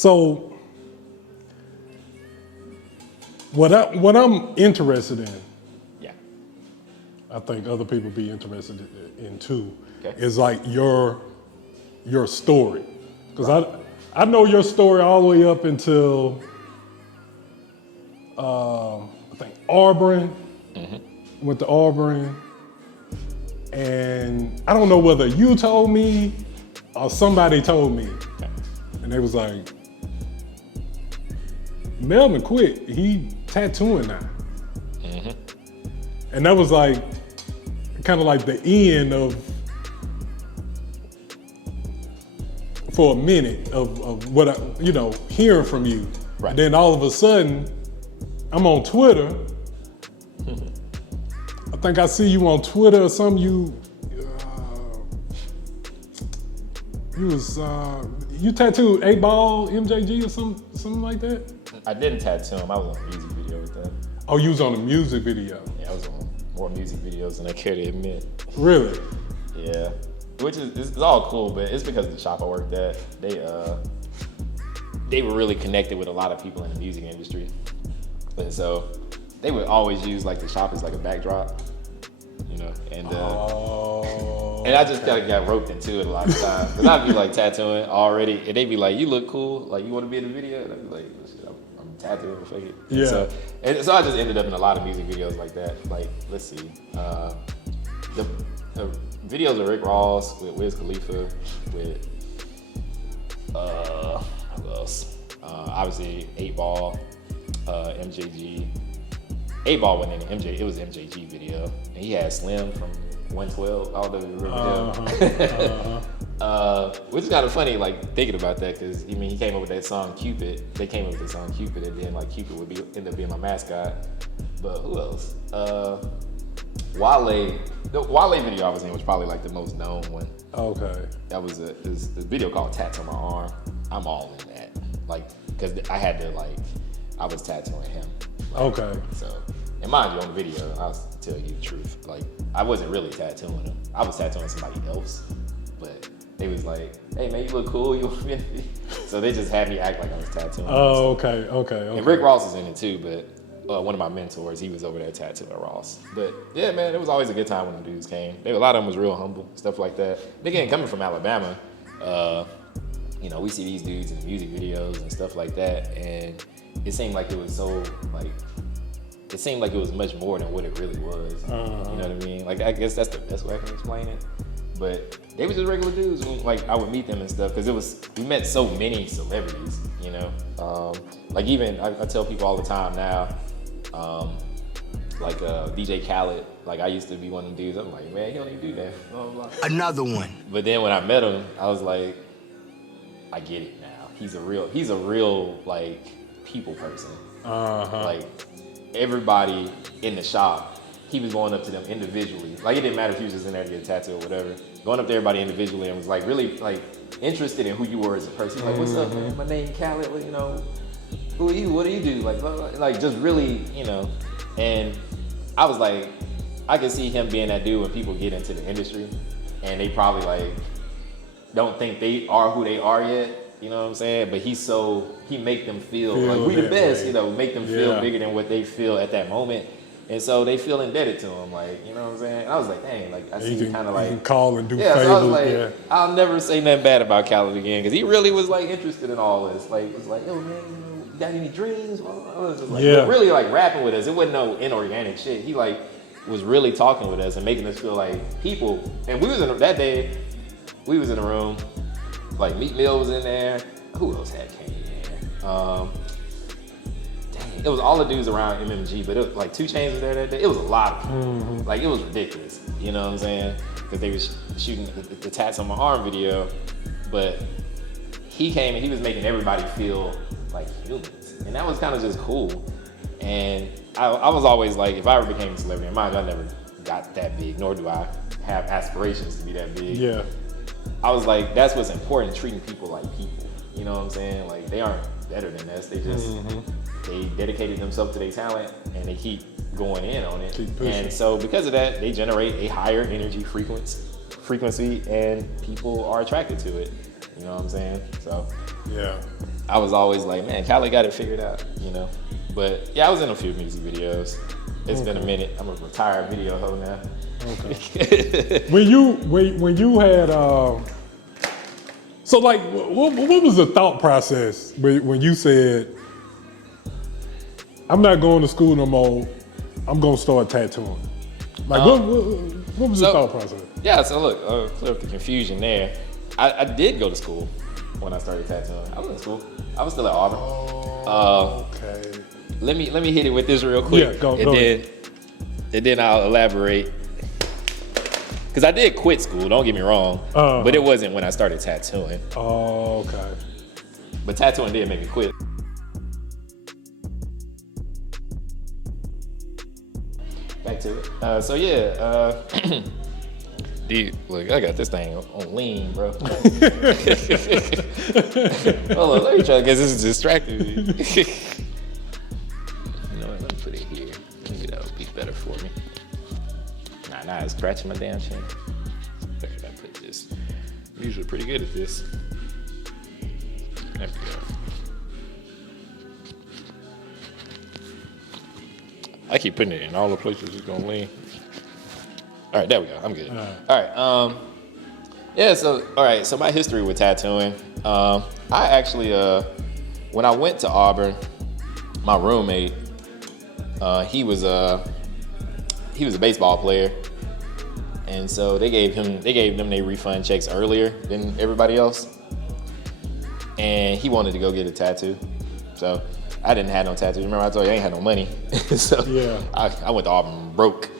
So what I'm interested in, Yeah. I think other people be interested in too, Okay. is like your story. Because I know your story all the way up until I think Auburn. Went to Auburn, and I don't know whether you told me or somebody told me, and they was like, Melvin quit, he tattooing now. And that was like, kind of like the end of, for a minute of what hearing from you. Right. And then all of a sudden, I'm on Twitter. I think I see you on Twitter or something. You tattooed 8-Ball MJG or something like that. I didn't tattoo him. I was on a music video with that. Oh, you was on a music video. Yeah, I was on more music videos than I care to admit. Really? Yeah, which is it's all cool, but it's because of the shop I worked at. They were really connected with a lot of people in the music industry, and so they would always use like the shop as like a backdrop, and I just kind of got roped into it a lot of times because I'd be like tattooing already, and they'd be like, "You look cool, like you want to be in the video?" And I'd be like, oh, shit, I'm tattooing, fuck it. Yeah. And so I just ended up in a lot of music videos like that. Like, let's see, the videos of Rick Ross with Wiz Khalifa, with who else? Obviously 8-Ball, MJG. 8-Ball wasn't in it was MJG video, and he had Slim from 112. I don't know if you remember him. Which is kind of funny, like thinking about that, because he came up with that song Cupid. They came up with the song Cupid, and then like Cupid would end up being my mascot. But who else? Wale. The Wale video I was in was probably like the most known one. Okay. That was a video called Tats on My Arm. I'm all in that, like, because I had to I was tattooing him. Okay. So, and mind you, on the video, I'll tell you the truth. Like, I wasn't really tattooing him. I was tattooing somebody else, but they was like, "Hey man, you look cool. You want me?" So they just had me act like I was tattooing. Oh, okay. And Rick Ross is in it too, but one of my mentors, he was over there tattooing Ross. But yeah, man, it was always a good time when the dudes came. A lot of them was real humble, stuff like that. Again, coming from Alabama, we see these dudes in the music videos and stuff like that, and it seemed like it was so it seemed like it was much more than what it really was. You know what I mean? Like, I guess that's the best way I can explain it. But they were just regular dudes. Like, I would meet them and stuff, because we met so many celebrities, like even I tell people all the time now, DJ Khaled, like I used to be one of the dudes. I'm like, man, he don't even do that. Blah, blah, blah. Another one. But then when I met him, I was like, I get it now. He's a real like people person. Like, everybody in the shop, he was going up to them individually. Like, it didn't matter if he was just in there to get a tattoo or whatever. Going up to everybody individually and was like really like interested in who you were as a person. Like, what's up, man? My name Khaled. Who are you? What do you do? Like just really, And I was like, I could see him being that dude when people get into the industry and they probably like don't think they are who they are yet. You know what I'm saying? But he make them feel like we the best, make them feel bigger than what they feel at that moment. And so they feel indebted to him, like, you know what I'm saying? And I was like, dang, like, I see kind of like... You can call and do favors. So I was like, I'll never say nothing bad about Khaled again, because he really was, like, interested in all this. Like, it was like, yo, man, you got any dreams? I was just like, really, like, rapping with us. It wasn't no inorganic shit. He, like, was really talking with us and making us feel like people. And we was in, that day, we was in a room, like, Meat Mill was in there. Who else had came in there? It was all the dudes around MMG, but it was like 2 Chainz was there that day. It was a lot of people. Like, it was ridiculous. You know what I'm saying? Because they was shooting the Tats on My Arm video, but he came and he was making everybody feel like humans. And that was kind of just cool. And I was always like, if I ever became a celebrity, in mind, I never got that big, nor do I have aspirations to be that big. Yeah. I was like, that's what's important, treating people like people. You know what I'm saying? Like, they aren't better than us. They just, they dedicated themselves to their talent and they keep going in on it. And so because of that, they generate a higher energy frequency and people are attracted to it. You know what I'm saying? So yeah. I was always like, man, Cali got it figured out, you know. But yeah, I was in a few music videos. It's been a minute. I'm a retired video hoe now. Okay. when you had so like what was the thought process when you said I'm not going to school no more, I'm gonna start tattooing? Like what was the thought process? Yeah, so look, clear up the confusion there. I did go to school when I started tattooing. I was in school. I was still at Auburn. Okay. Let me hit it with this real quick. Yeah, go ahead. And then I'll elaborate. Because I did quit school, don't get me wrong, but it wasn't when I started tattooing. Oh, okay. But tattooing did make me quit. Back to it. So yeah, dude, look, I got this thing on lean, bro. Hold on, let me try because this is distracting me. You know what, let me put it here. Maybe that'll be better for me. Nah, it's scratching my damn chin. Where should I put this? I'm usually pretty good at this. There we go. I keep putting it in all the places it's gonna lean. All right, there we go. I'm good. All right. Yeah. So, all right. So my history with tattooing. I actually, when I went to Auburn, my roommate, he was a baseball player, and so they gave them their refund checks earlier than everybody else, and he wanted to go get a tattoo. So I didn't have no tattoos. Remember I told you I ain't had no money, so yeah. I went to Auburn broke,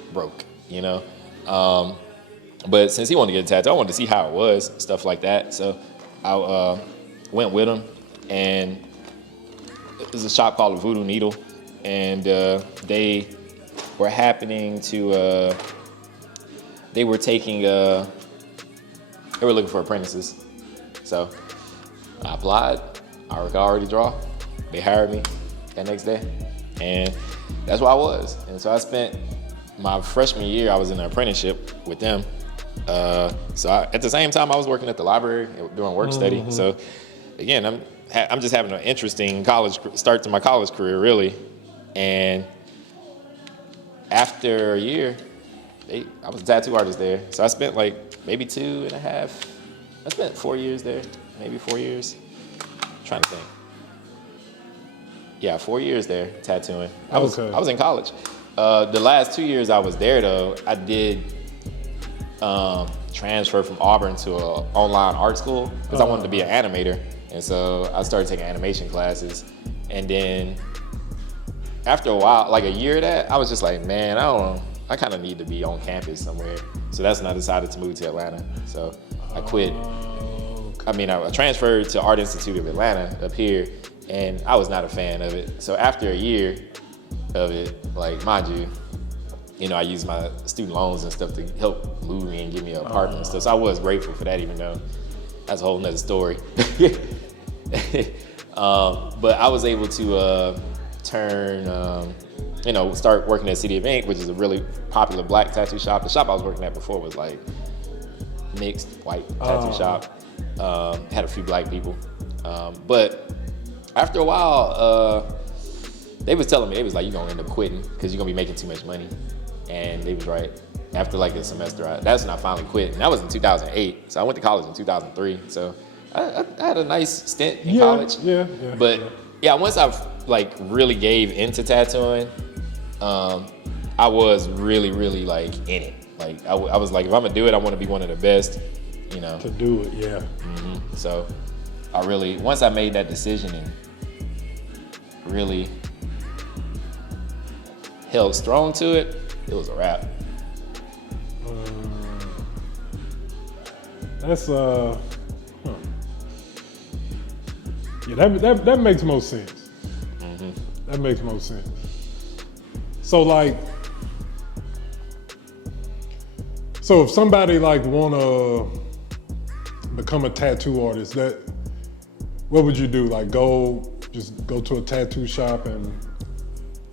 you know. But since he wanted to get a tattoo, I wanted to see how it was, stuff like that. So I went with him, and it was a shop called Voodoo Needle, and they were looking for apprentices. So I applied. I could already draw. They hired me that next day, and that's what I was. And so I spent my freshman year, I was in an apprenticeship with them. At the same time, I was working at the library doing work study. So again, I'm just having an interesting start to my college career, really. And after a year, I was a tattoo artist there. So I spent like maybe 2.5. I spent 4 years there, maybe 4 years. I'm trying to think. Yeah, 4 years there tattooing. I was in college. The last 2 years I was there, though, I did transfer from Auburn to an online art school because I wanted to be an animator. And so I started taking animation classes. And then after a while, like a year of that, I was just like, man, I kind of need to be on campus somewhere. So that's when I decided to move to Atlanta. So I quit. I transferred to Art Institute of Atlanta up here, and I was not a fan of it. So after a year of it, like, mind you, I used my student loans and stuff to help move me and give me an apartment and stuff. So I was grateful for that, even though that's a whole nother story. But I was able to start working at City of Ink, which is a really popular black tattoo shop. The shop I was working at before was like mixed white tattoo shop. Had a few black people. But after a while, they was telling me, they was like, you're gonna end up quitting because you're gonna be making too much money. And they was right. After like a semester, that's when I finally quit. And that was in 2008. So I went to college in 2003. So I had a nice stint in college. But once I like really gave into tattooing, I was really, really like in it. Like I was like, if I'm gonna do it, I want to be one of the best, To do it, yeah. Mm-hmm. So once I made that decision and really held strong to it, it was a wrap. That's that makes most sense. Mm-hmm. That makes most sense. So like, if somebody like wanna become a tattoo artist, what would you do? Like just go to a tattoo shop and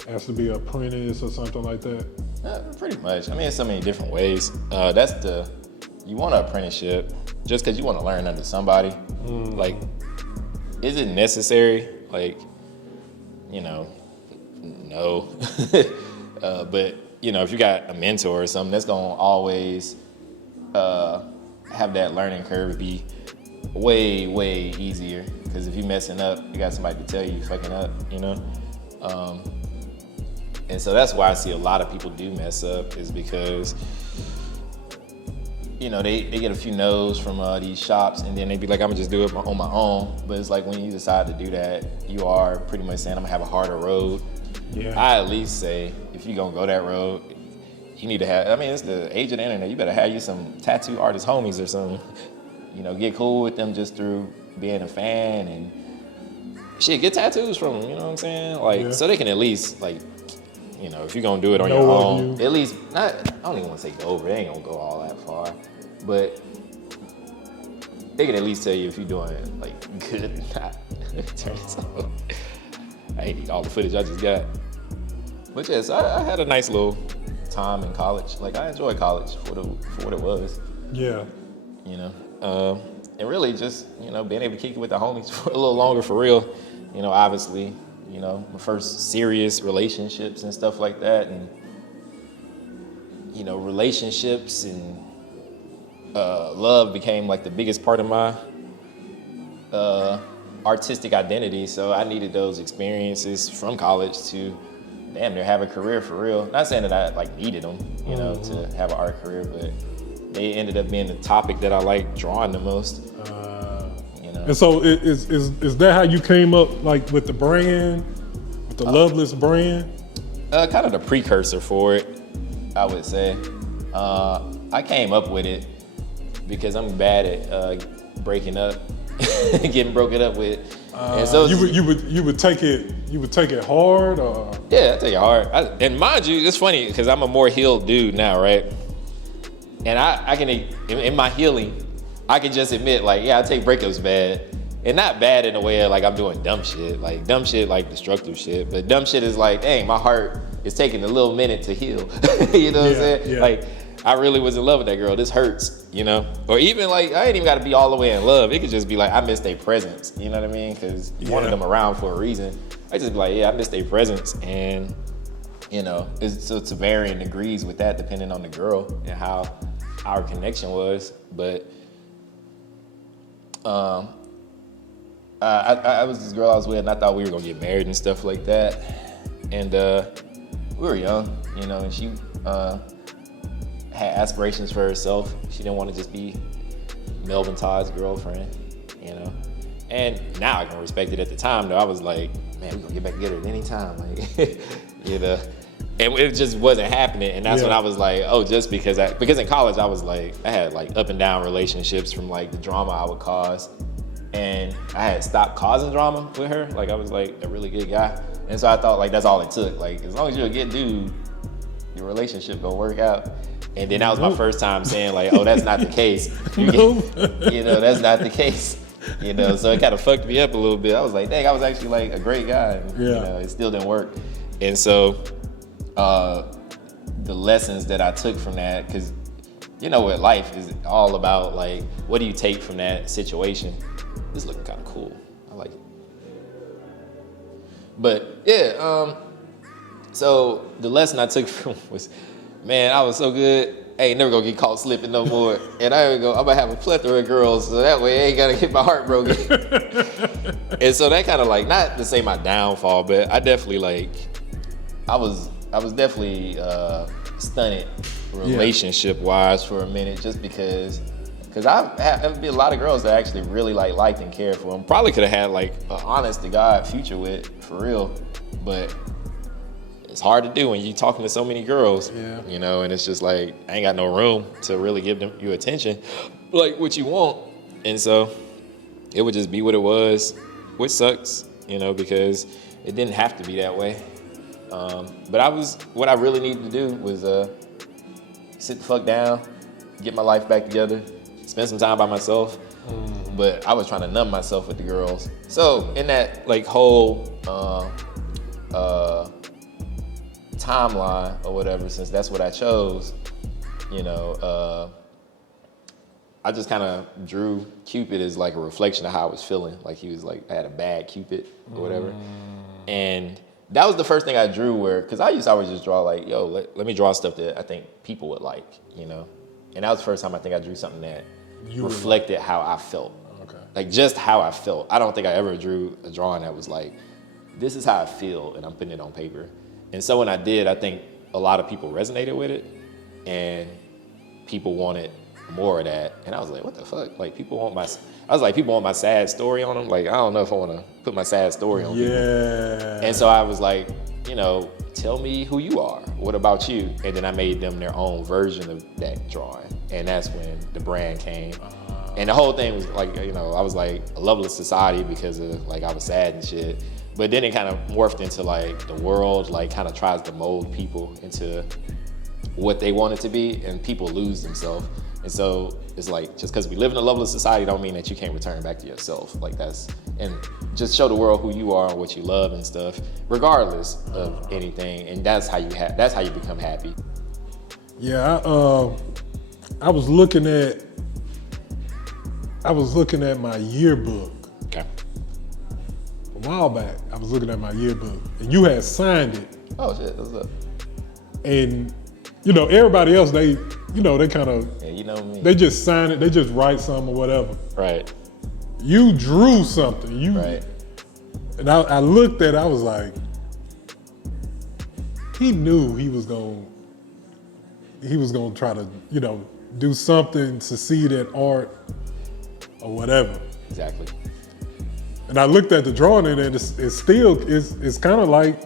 ask to be an apprentice or something like that? Pretty much. I mean, it's so many different ways. You want an apprenticeship just because you want to learn under somebody. Like, is it necessary? Like, you know, no. But, you know, if you got a mentor or something, that's going to always have that learning curve be way, way easier. Because if you messing up, you got somebody to tell you fucking up, you know? And so that's why I see a lot of people do mess up, is because, you know, they get a few no's from these shops, and then they be like, I'm gonna just do it on my own. But it's like, when you decide to do that, you are pretty much saying, I'm gonna have a harder road. Yeah. I at least say, if you're gonna go that road, you need to have, I mean, it's the age of the internet. You better have you some tattoo artist homies or something. You know, get cool with them just through being a fan, and shit, get tattoos from them, you know what I'm saying? Like, so they can at least, like, you know, if you're gonna do it on your own, at least, not, I don't even want to say go over, they ain't gonna go all that far, but they can at least tell you if you're doing it, like, good or not. Turn this on. I ain't need all the footage I just got. But yeah, so I had a nice little time in college. Like, I enjoyed college for what it was. Yeah. You know, and really just, you know, being able to kick it with the homies for a little longer for real. You know, obviously, you know, my first serious relationships and stuff like that. And, you know, relationships and love became like the biggest part of my artistic identity. So I needed those experiences from college to damn near have a career for real. Not saying that I like needed them, you know, to have an art career, but they ended up being the topic that I like drawing the most. You know. And so is that how you came up, like, with the brand, with the Loveless brand? Kind of the precursor for it, I would say. I came up with it because I'm bad at breaking up, getting broken up with. And so you would take it hard, or? Yeah, I take it hard. And mind you, it's funny because I'm a more healed dude now, right? And I can, in my healing, I can just admit, like, yeah, I take breakups bad. And not bad in a way of, like, I'm doing dumb shit. Like, dumb shit, like, destructive shit. But dumb shit is like, dang, my heart is taking a little minute to heal. You know what I'm saying? Yeah. Like, I really was in love with that girl. This hurts, you know? Or even, like, I ain't even got to be all the way in love. It could just be like, I miss their presence. You know what I mean? Because you wanted them around for a reason. I just be like, yeah, I miss their presence. And, you know, so it's varying degrees with that, depending on the girl and how our connection was. But I was this girl I was with, and I thought we were gonna get married and stuff like that. And we were young, you know, and she had aspirations for herself. She didn't want to just be Melvin Todd's girlfriend, you know. And now I can respect it. At the time, though, I was like, man, we gonna get back together at any time, like, you know. And it just wasn't happening. And that's when I was like, oh, just because in college I was like, I had like up and down relationships from like the drama I would cause. And I had stopped causing drama with her. Like, I was like a really good guy. And so I thought, like, that's all it took. Like, as long as you're a good dude, your relationship gonna work out. And then that was my first time saying, like, oh, that's not the case. You know, that's not the case. You know, so it kind of fucked me up a little bit. I was like, dang, I was actually like a great guy. And, you know, it still didn't work. And so the lessons that I took from that, because you know what life is all about, like, what do you take from that situation? This is looking kind of cool. I like it. But yeah, so the lesson I took from was, man, I was so good. I ain't never gonna get caught slipping no more. And I'm gonna have a plethora of girls, so that way I ain't gotta get my heart broken. And so that kind of, like, not to say my downfall, but I definitely, like, I was definitely stunted relationship wise for a minute, just because I've been a lot of girls that I actually really liked and cared for them. Probably could have had like an honest to God future with, for real, but it's hard to do when you're talking to so many girls, you know, and it's just like, I ain't got no room to really give them you attention like what you want. And so it would just be what it was, which sucks, you know, because it didn't have to be that way. But what I really needed to do was sit the fuck down, get my life back together, spend some time by myself. But I was trying to numb myself with the girls. So in that like whole timeline or whatever, since that's what I chose, you know, I just kind of drew Cupid as like a reflection of how I was feeling. Like he was like, I had a bad Cupid or whatever. And that was the first thing I drew because I used to always just draw like, yo, let me draw stuff that I think people would like, you know? And that was the first time I think I drew something that reflected how I felt. Okay. Like just how I felt. I don't think I ever drew a drawing that was like, this is how I feel and I'm putting it on paper. And so when I did, I think a lot of people resonated with it and people wanted more of that. And I was like, what the fuck? Like people want my sad story on them. Like, I don't know if I want to put my sad story on people. And so I was like, you know, tell me who you are. What about you? And then I made them their own version of that drawing. And that's when the brand came. And the whole thing was like, you know, I was like a loveless society because of like I was sad and shit. But then it kind of morphed into like the world like kind of tries to mold people into what they want it to be, and people lose themselves. And so it's like, just because we live in a loveless society don't mean that you can't return back to yourself. Like and just show the world who you are and what you love and stuff, regardless of anything. And that's how you become happy. Yeah, I was looking at my yearbook. Okay. A while back, I was looking at my yearbook, and you had signed it. Oh shit, what's up? And you know, everybody else, they kind of, yeah, you know me. They just sign it, they just write something or whatever. Right. You drew something. Right. And I looked at it, I was like, he knew he was gonna try to, you know, do something, succeed at art or whatever. Exactly. And I looked at the drawing and it's kind of like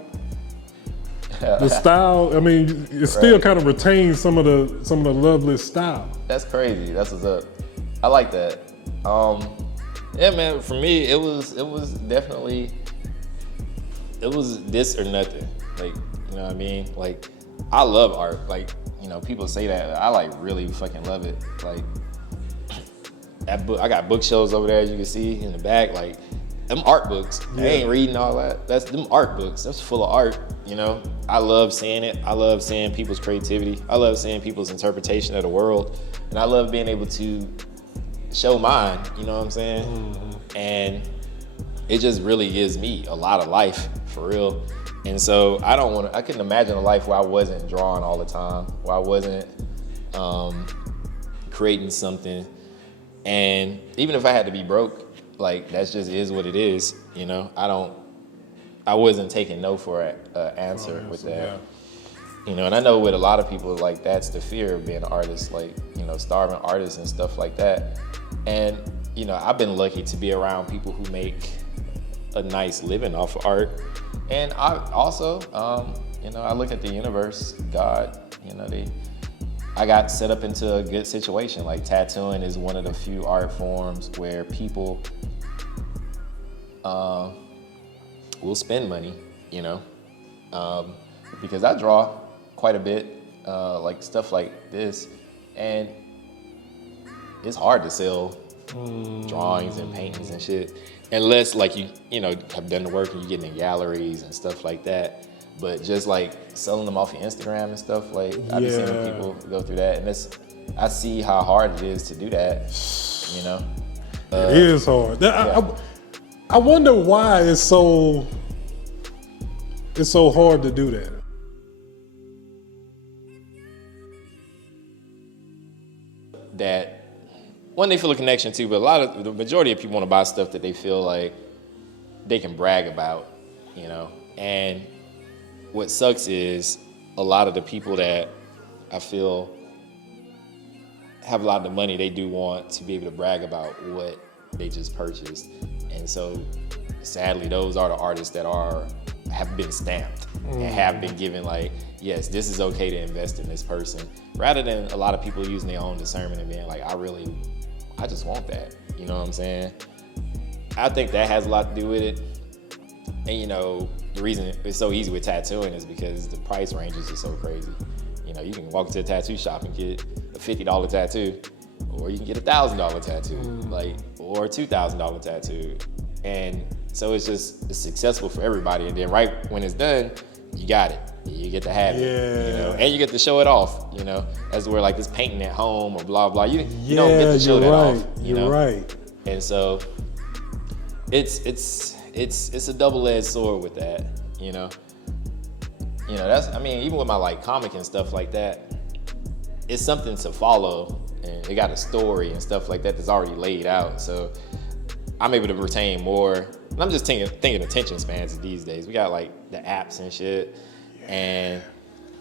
the style. I mean, it still kind of retains some of the loveless style. That's crazy. That's what's up. I like that. Yeah, man. For me, it was definitely this or nothing. Like, you know what I mean? Like, I love art. Like, you know, people say that. I like really fucking love it. Like, that book. I got bookshelves over there, as you can see in the back. Like, them art books. Yeah. I ain't reading all that. That's them art books. That's full of art. You know, I love seeing it. I love seeing people's creativity. I love seeing people's interpretation of the world. And I love being able to show mine, you know what I'm saying? Mm-hmm. And it just really gives me a lot of life, for real. And so I couldn't imagine a life where I wasn't drawing all the time, where I wasn't creating something. And even if I had to be broke, like, that just is what it is, you know? I wasn't taking no for an answer with that. Yeah. You know, and I know with a lot of people, like, that's the fear of being an artist, like, you know, starving artists and stuff like that. And, you know, I've been lucky to be around people who make a nice living off of art. And I also, you know, I look at the universe, God, you know, I got set up into a good situation. Like, tattooing is one of the few art forms where people will spend money, you know, because I draw quite a bit, like stuff like this, and it's hard to sell drawings and paintings and shit, unless like you know, have done the work and you get in galleries and stuff like that. But just like selling them off your Instagram and stuff, like I've been seeing people go through that, and I see how hard it is to do that, you know. It is hard. I wonder why it's so hard to do that. That one, they feel a connection to, but the majority of people want to buy stuff that they feel like they can brag about, you know. And what sucks is a lot of the people that I feel have a lot of the money, they do want to be able to brag about what they just purchased. And so sadly, those are the artists that have been stamped and have been given like, yes, this is okay to invest in this person, rather than a lot of people using their own discernment and being like, I just want that. You know what I'm saying? I think that has a lot to do with it. And you know, the reason it's so easy with tattooing is because the price ranges are so crazy. You know, you can walk into a tattoo shop and get a $50 tattoo, or you can get a $1,000 tattoo, like, or a $2,000 tattoo. And so it's successful for everybody. And then right when it's done, you got it. you get to have it. You know, Yeah. and you get to show it off. You know, as where like this painting at home or blah blah. You Yeah, don't get to show you're that right. off. You You're know, right. and so it's a double-edged sword with that. You know, that's, I mean, even with my like comic and stuff like that, it's something to follow, and it got a story and stuff like that that's already laid out. So I'm able to retain more. And I'm just thinking attention spans these days. We got like the apps and shit, and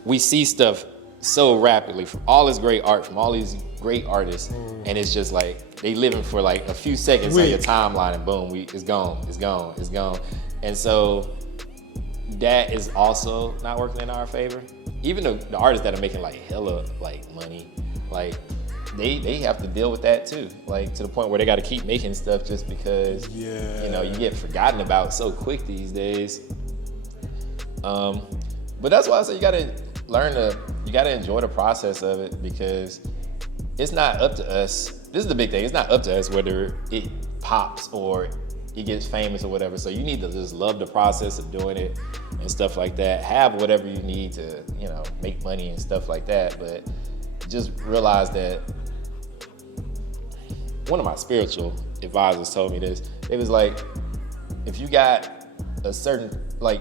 we see stuff so rapidly from all this great art from all these great artists, and it's just like they living for like a few seconds on your timeline, and boom, it's gone. And so that is also not working in our favor. Even the artists that are making like hella like money, like they have to deal with that too, like to the point where they got to keep making stuff just because you get forgotten about so quick these days. But that's why I say you gotta enjoy the process of it, because it's not up to us. This is the big thing. It's not up to us whether it pops or it gets famous or whatever. So you need to just love the process of doing it and stuff like that. Have whatever you need to, make money and stuff like that. But just realize that one of my spiritual advisors told me this. It was like, if you got a certain, like,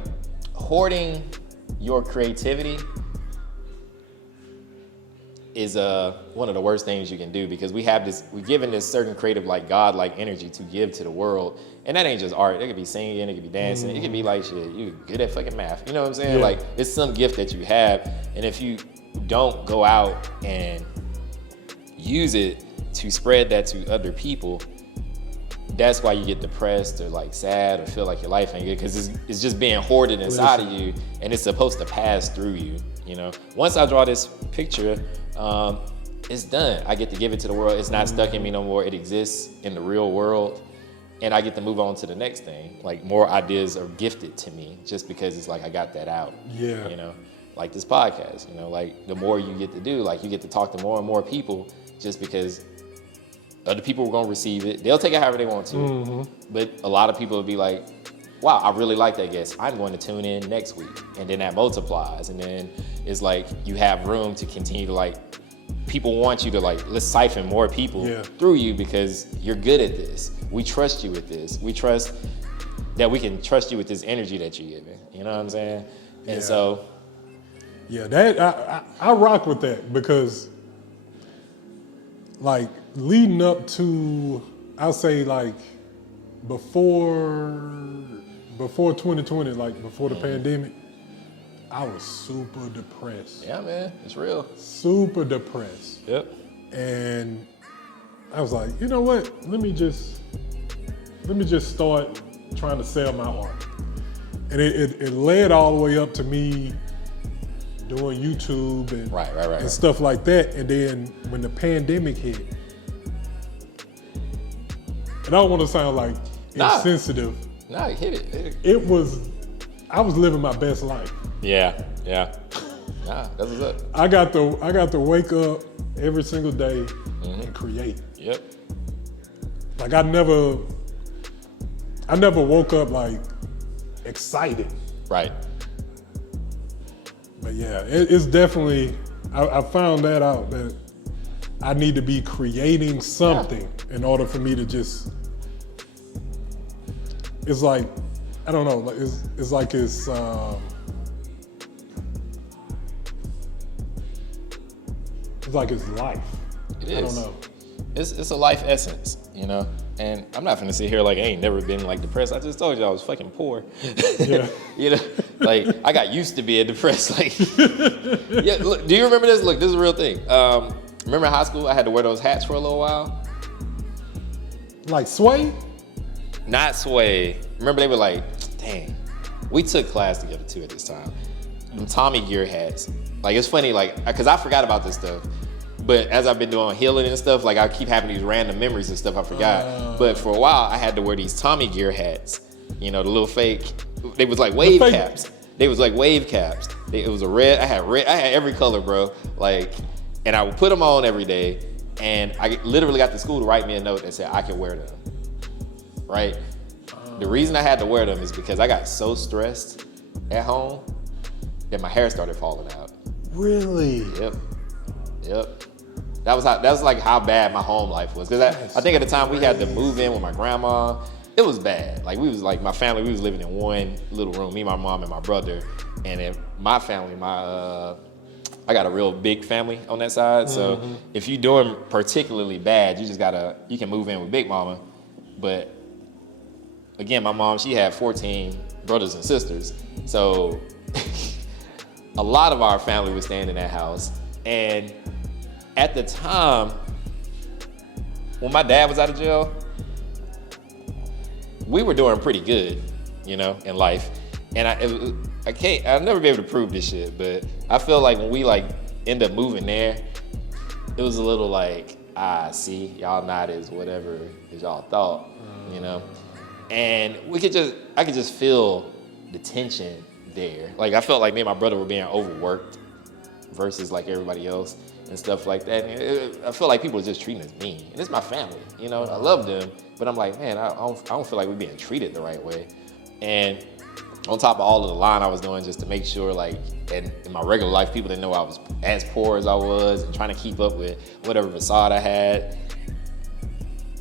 hoarding your creativity is one of the worst things you can do, because we're given this certain creative, like God-like energy to give to the world. And that ain't just art. It could be singing, it could be dancing, it could be like shit, you good at fucking math. You know what I'm saying? Yeah. Like, it's some gift that you have. And if you don't go out and use it to spread that to other people, that's why you get depressed or like sad or feel like your life ain't good, because it's just being hoarded inside of you, and it's supposed to pass through you. Once I draw this picture, it's done. I get to give it to the world. It's not stuck in me no more. It exists in the real world, and I get to move on to the next thing. Like, more ideas are gifted to me just because it's like I got that out. Yeah. Like this podcast. Like the more you get to do, like you get to talk to more and more people, just because other people are gonna receive it. They'll take it however they want to, but a lot of people will be like, wow, I really like that guest. I'm going to tune in next week. And then that multiplies. And then it's like you have room to continue to, like, people want you to, like, let's siphon more people through you because you're good at this. We trust you with this. We trust that we can trust you with this energy that you're giving. You know what I'm saying? And so. Yeah, that I rock with that, because, like, leading up to, I'll say, like, before 2020, like before the pandemic, I was super depressed. Yeah, man, it's real. Super depressed. Yep. And I was like, you know what? Let me just start trying to sell my art. And it led all the way up to me doing YouTube and right. and stuff like that. And then when the pandemic hit, and I don't want to sound like insensitive. Nah, hit it. I was living my best life. Yeah. Nah, that's what's up. I got to wake up every single day and create. Yep. Like, I never woke up like excited. Right. But yeah, it's definitely, I found that out, that I need to be creating something in order for me to just, it's like, I don't know, it's like it's like it's life. It is. I don't know. It's a life essence, And I'm not gonna sit here like I ain't never been like depressed. I just told you I was fucking poor. Yeah. Like I got used to being depressed. Like, yeah. Look, do you remember this? Look, this is a real thing. Remember in high school I had to wear those hats for a little while. Like Sway? Not Sway. Remember they were like, dang. We took class together too at this time. Them Tommy Gear hats. Like, it's funny, like, because I forgot about this stuff. But as I've been doing healing and stuff, like, I keep having these random memories and stuff I forgot. But for a while, I had to wear these Tommy Gear hats. The little fake. They was like wave caps. They was like wave caps. It was a red. I had every color, bro. Like, and I would put them on every day. And I literally got to school to write me a note that said I could wear them. Right? The reason I had to wear them is because I got so stressed at home that my hair started falling out. Really? Yep. That was like how bad my home life was. Cause I think at the time we had to move in with my grandma. It was bad. Like my family, we was living in one little room, me, my mom, and my brother. And then my family, I got a real big family on that side. So if you're doing particularly bad, you can move in with Big Mama. But again, my mom, she had 14 brothers and sisters. So a lot of our family was staying in that house. And at the time, when my dad was out of jail, we were doing pretty good, in life. And I'll never be able to prove this shit, but I feel like when we end up moving there, it was a little like, see, y'all not as whatever as y'all thought, And I could just feel the tension there. Like I felt like me and my brother were being overworked versus like everybody else and stuff like that. And I feel like people are just treating us mean. And it's my family, I love them, but I'm like, man, I don't feel like we're being treated the right way. And on top of all of the line I was doing just to make sure in my regular life, people didn't know I was as poor as I was and trying to keep up with whatever facade I had.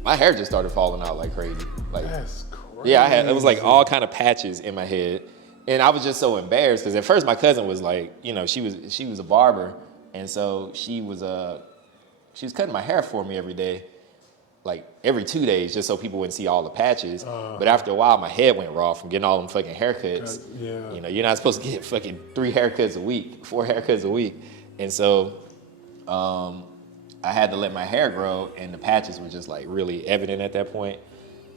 My hair just started falling out like crazy. That's crazy. Yeah, it was like all kind of patches in my head. And I was just so embarrassed because at first my cousin was like, she was a barber. And so she was cutting my hair for me every day, like every 2 days, just so people wouldn't see all the patches. But after a while, my head went raw from getting all them fucking haircuts. Yeah. You're not supposed to get fucking 4 haircuts a week. And so I had to let my hair grow, and the patches were just like really evident at that point.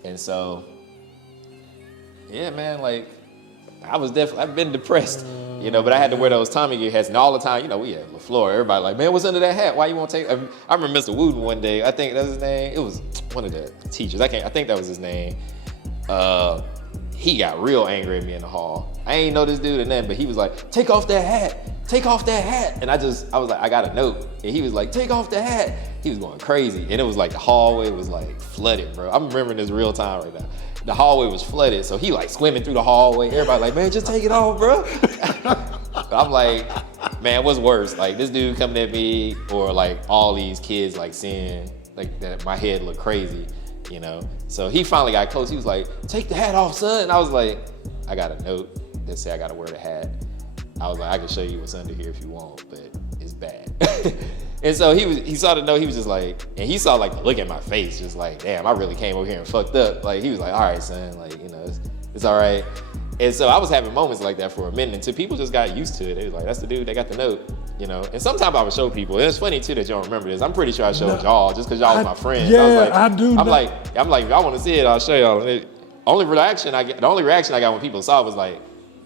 And so, yeah, man, I've been depressed, but I had to wear those Tommy gear hats, and all the time, we had LaFleur, everybody like, man, what's under that hat? Why you won't take? I remember Mr. Wooten one day, I think that was his name. It was one of the teachers. I think that was his name. He got real angry at me in the hall. I ain't know this dude or nothing, but he was like, take off that hat. And I was like, I got a note. And he was like, take off the hat. He was going crazy. And it was like the hallway was like flooded, bro. I'm remembering this real time right now. The hallway was flooded, so he swimming through the hallway. Everybody like, man, just take it off, bro. I'm like, man, what's worse? Like this dude coming at me, or all these kids seeing that my head looked crazy, So he finally got close. He was like, take the hat off, son. And I was like, I got a note that said I gotta wear the hat. I was like, I can show you what's under here if you want, but it's bad. And so he saw the note, he was just like, and he saw the look at my face, just like, damn, I really came over here and fucked up. He was like, all right, son, it's all right. And so I was having moments like that for a minute until people just got used to it. They was like, that's the dude that got the note, And sometimes I would show people, and it's funny too that you don't remember this. I'm pretty sure I showed y'all just because y'all was my friends. Yeah, I do. I'm like, if y'all want to see it, I'll show y'all. And the only reaction I got when people saw it was like,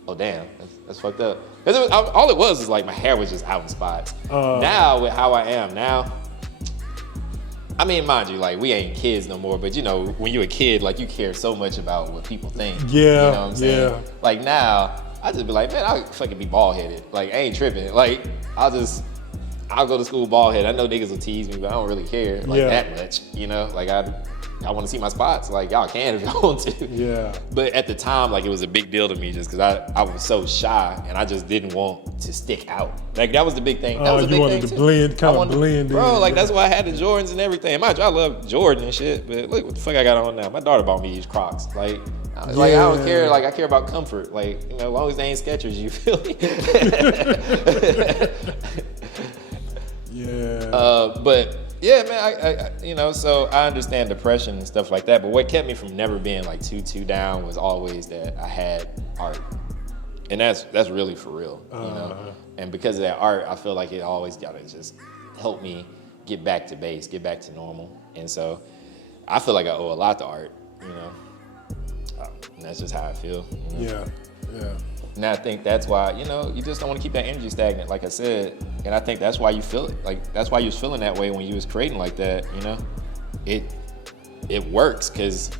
oh damn, that's fucked up. All it was is my hair was just out in spots. Now with how I am now, I mean, mind you, we ain't kids no more, but when you're a kid, you care so much about what people think. Yeah, you know what I'm saying? yeah. Now, I just be like, man, I'll fucking be bald headed. I ain't tripping. I'll go to school bald headed. I know niggas will tease me, but I don't really care that much. I want to see my spots. Y'all can if y'all want to. Yeah. But at the time, it was a big deal to me just because I was so shy and I just didn't want to stick out. That was the big thing. That was a big wanted thing to too. blend Bro, in. that's why I had the Jordans and everything. Mind you, I love Jordan and shit, but look what the fuck I got on now. My daughter bought me these Crocs. I don't care. I care about comfort. As long as they ain't Skechers, you feel me? Yeah. But yeah, man, I so I understand depression and stuff like that, but what kept me from never being too down was always that I had art. And that's really for real, And because of that art, I feel like it always gotta just help me get back to base, get back to normal. And so I feel like I owe a lot to art, And that's just how I feel. Yeah. And I think that's why, you just don't want to keep that energy stagnant, like I said. And I think that's why you feel it. That's why you was feeling that way when you was creating like that, It works because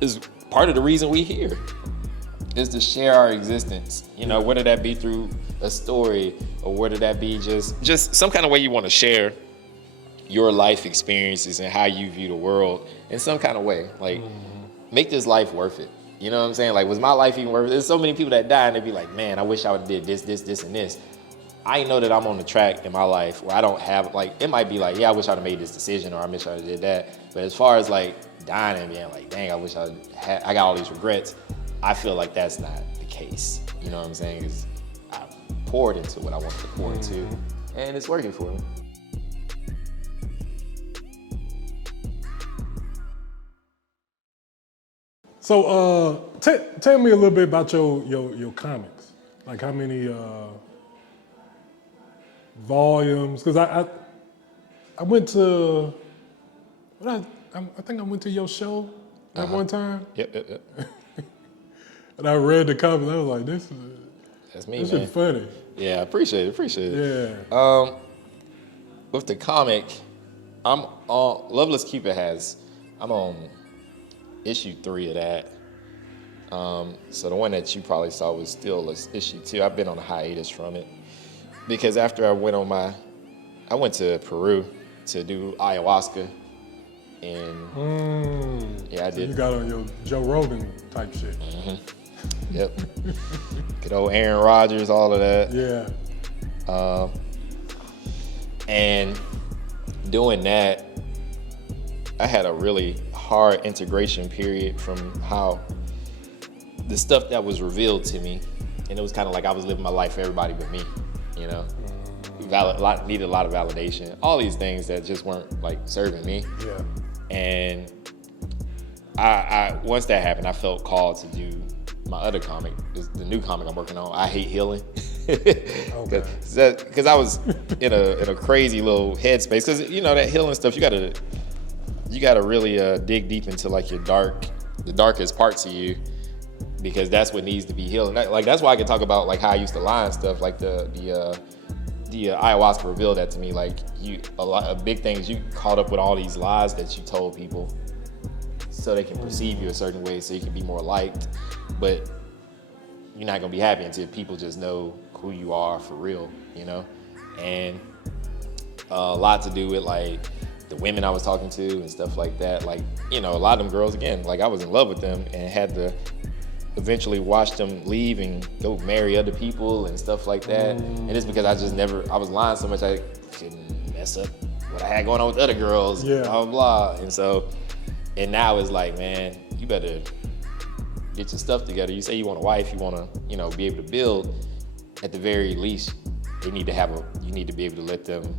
it's part of the reason we here is to share our existence, whether that be through a story or whether that be just some kind of way you want to share your life experiences and how you view the world in some kind of way. Make this life worth it. You know what I'm saying? Like, was my life even worth it? There's so many people that die and they be like, man, I wish I would have did this, this, this, and this. I know that I'm on the track in my life where I don't have, like, it might be like, yeah, I wish I'd have made this decision or I wish I would have did that. But as far as like dying and being like, dang, I wish I got all these regrets, I feel like that's not the case. You know what I'm saying? Is I poured into what I wanted to pour into, and it's working for me. So tell me a little bit about your comics. Like how many volumes? Because I went to I think I went to your show at one time. Yep. And I read the comments. I was like, That's me, this man. is funny. Yeah, appreciate it. Yeah. With the comic, I'm on Loveless Cupid I'm on issue 3 of that. So the one that you probably saw was still issue 2. I've been on a hiatus from it because after I went to Peru to do ayahuasca, and yeah, I did. You got on your Joe Rogan type shit. Yep. Good old Aaron Rodgers, all of that. Yeah. And doing that, I had a really hard integration period from how the stuff that was revealed to me, and it was kind of like I was living my life for everybody but me, you know? Needed a lot of validation, all these things that just weren't like serving me. Yeah. And I once that happened, I felt called to do my other comic, the new comic I'm working on, I Hate Healing. Because I was in a crazy little headspace. Because you know that healing stuff, you gotta really dig deep into like the darkest parts of you, because that's what needs to be healed. Like that's why I can talk about like how I used to lie and stuff. Like the ayahuasca revealed that to me. Like a lot of big things, you caught up with all these lies that you told people, so they can perceive you a certain way, so you can be more liked. But you're not gonna be happy until people just know who you are for real, you know? And a lot to do with like the women I was talking to and stuff like that. Like, you know, a lot of them girls, again, like I was in love with them and had to eventually watch them leave and go marry other people and stuff like that. And it's because I was lying so much I couldn't mess up what I had going on with other girls, blah, blah, blah. And now it's like, man, you better get your stuff together. You say you want a wife, you want to, you know, be able to build. At the very least, you need to be able to let them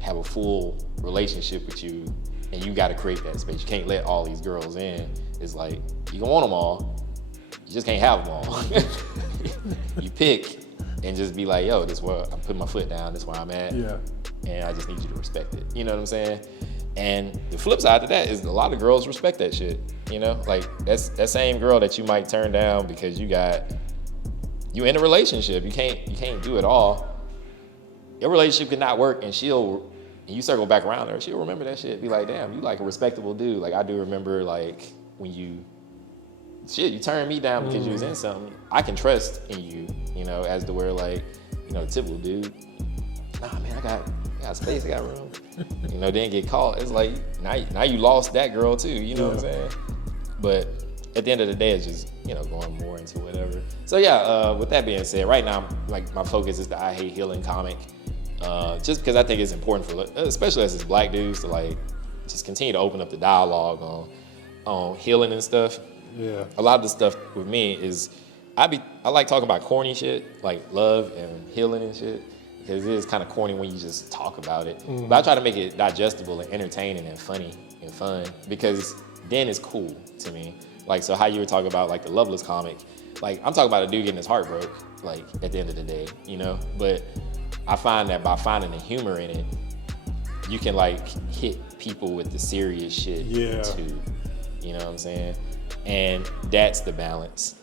have a full relationship with you, and you got to create that space. You can't let all these girls in. It's like, you can want them all, you just can't have them all. You pick and just be like, yo, this is where I'm putting my foot down, this is where I'm at. Yeah. And I just need you to respect it. You know what I'm saying? And the flip side to that is a lot of girls respect that shit. You know, like that's that same girl that you might turn down because you in a relationship. You can't do it all. Your relationship could not work, and you circle back around her, she'll remember that shit. Be like, damn, you like a respectable dude. Like I do remember like when you turned me down because you was in something. I can trust in you, you know, as to where like, you know, the typical dude, nah man, I got space, I got room. You know, didn't get caught. It's like now you lost that girl too, you know what I'm saying? But at the end of the day, it's just, you know, going more into whatever. So yeah, with that being said, right now, like my focus is the I Hate Healing comic. Just because I think it's important for, especially as black dudes, to like just continue to open up the dialogue on healing and stuff. Yeah. A lot of the stuff with me is I like talking about corny shit, like love and healing and shit, because it is kind of corny when you just talk about it. But I try to make it digestible and entertaining and funny and fun, because then it's cool to me. Like, so how you were talking about like the Loveless comic, like I'm talking about a dude getting his heart broke, like at the end of the day, you know? But I find that by finding the humor in it, you can like hit people with the serious shit too. You know what I'm saying? And that's the balance.